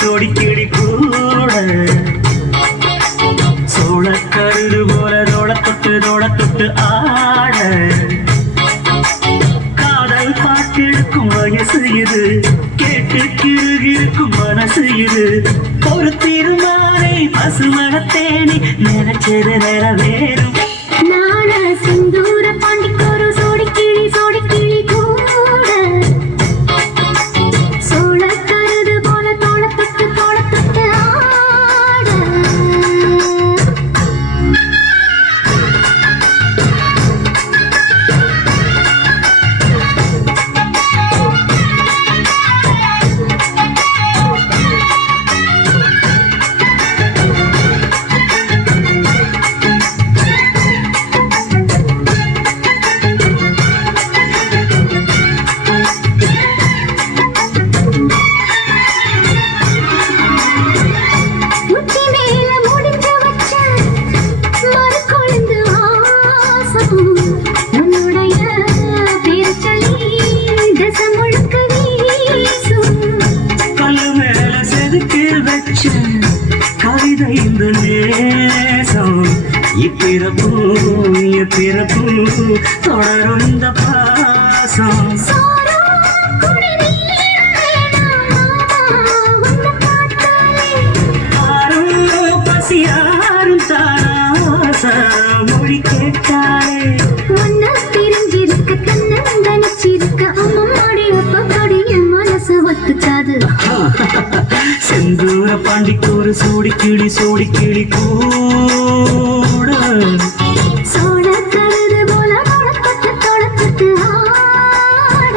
சோடி கிளி கூட சோளக்கருது போல தோட தொட்டு ஆட காதல் பாட்டெடுக்கும் வயசு இது கேட்டு கிருகிருக்கும் மனசு இது ஒரு திருமாலை பசுமரத்தேனி நினைச்சது நிறைவேறும் நான சிந்தூர பாண்டிக்கோரு சோடி கிளி கூட சோளக்கருது போல தோட தொட்டு ஆட கவிதை இந்த நேசம் இப்பிறப்பும் தொடரும் இந்த பாசம் ஆரும் பசியாரும் தாராச மொழி கேட்டாலே ஒன்ன தெரிஞ்சிருக்க தன்னந்தனிச்சிருக்க அம்மாடி அப்படி என் மனசு ஒத்துக்காது செந்தூர பாண்டிக்கோரு சோடி கிளி கூட சோளக்கருது போல தோட தொட்டு ஆட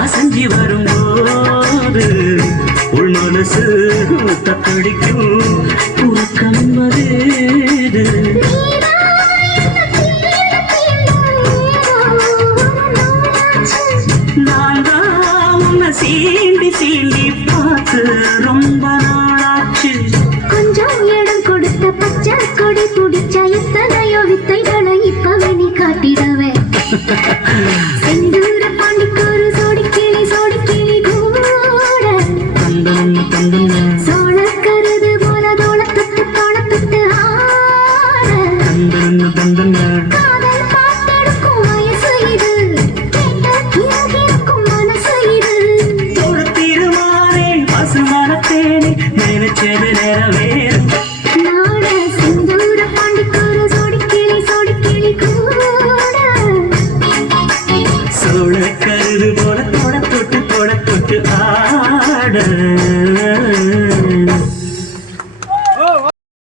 அசஞ்சி வரும்போது உள் மனசு தத்தடிக்கும் உறக்கம் மதேது நான் தான் உன்னை சீண்டி பார்த்து ரொம்ப நாளாச்சு கொஞ்சம் இடம் கொடுத்த பச்சை கொடி பிடிச்ச எத்தனையோ வித்தைகளை இப்பவே நீ காட்டிடுவே செந்தூர பாண்டிக்கோரு சோடி கிளி கூட சோளக்கருது போல தோட தொட்டு ஆட காதல் பாட்டெடுக்கும் வயசு இது கேட்கும் மனசு இது ஒரு திருமாலே பசுமரத்தேனி நினைச்சது நிறைவேறும் நாட செந்தூர பாண்டிக்கோரு சோடி கிளி கூட சோளக்கருது போல தோட தொட்டு ஆட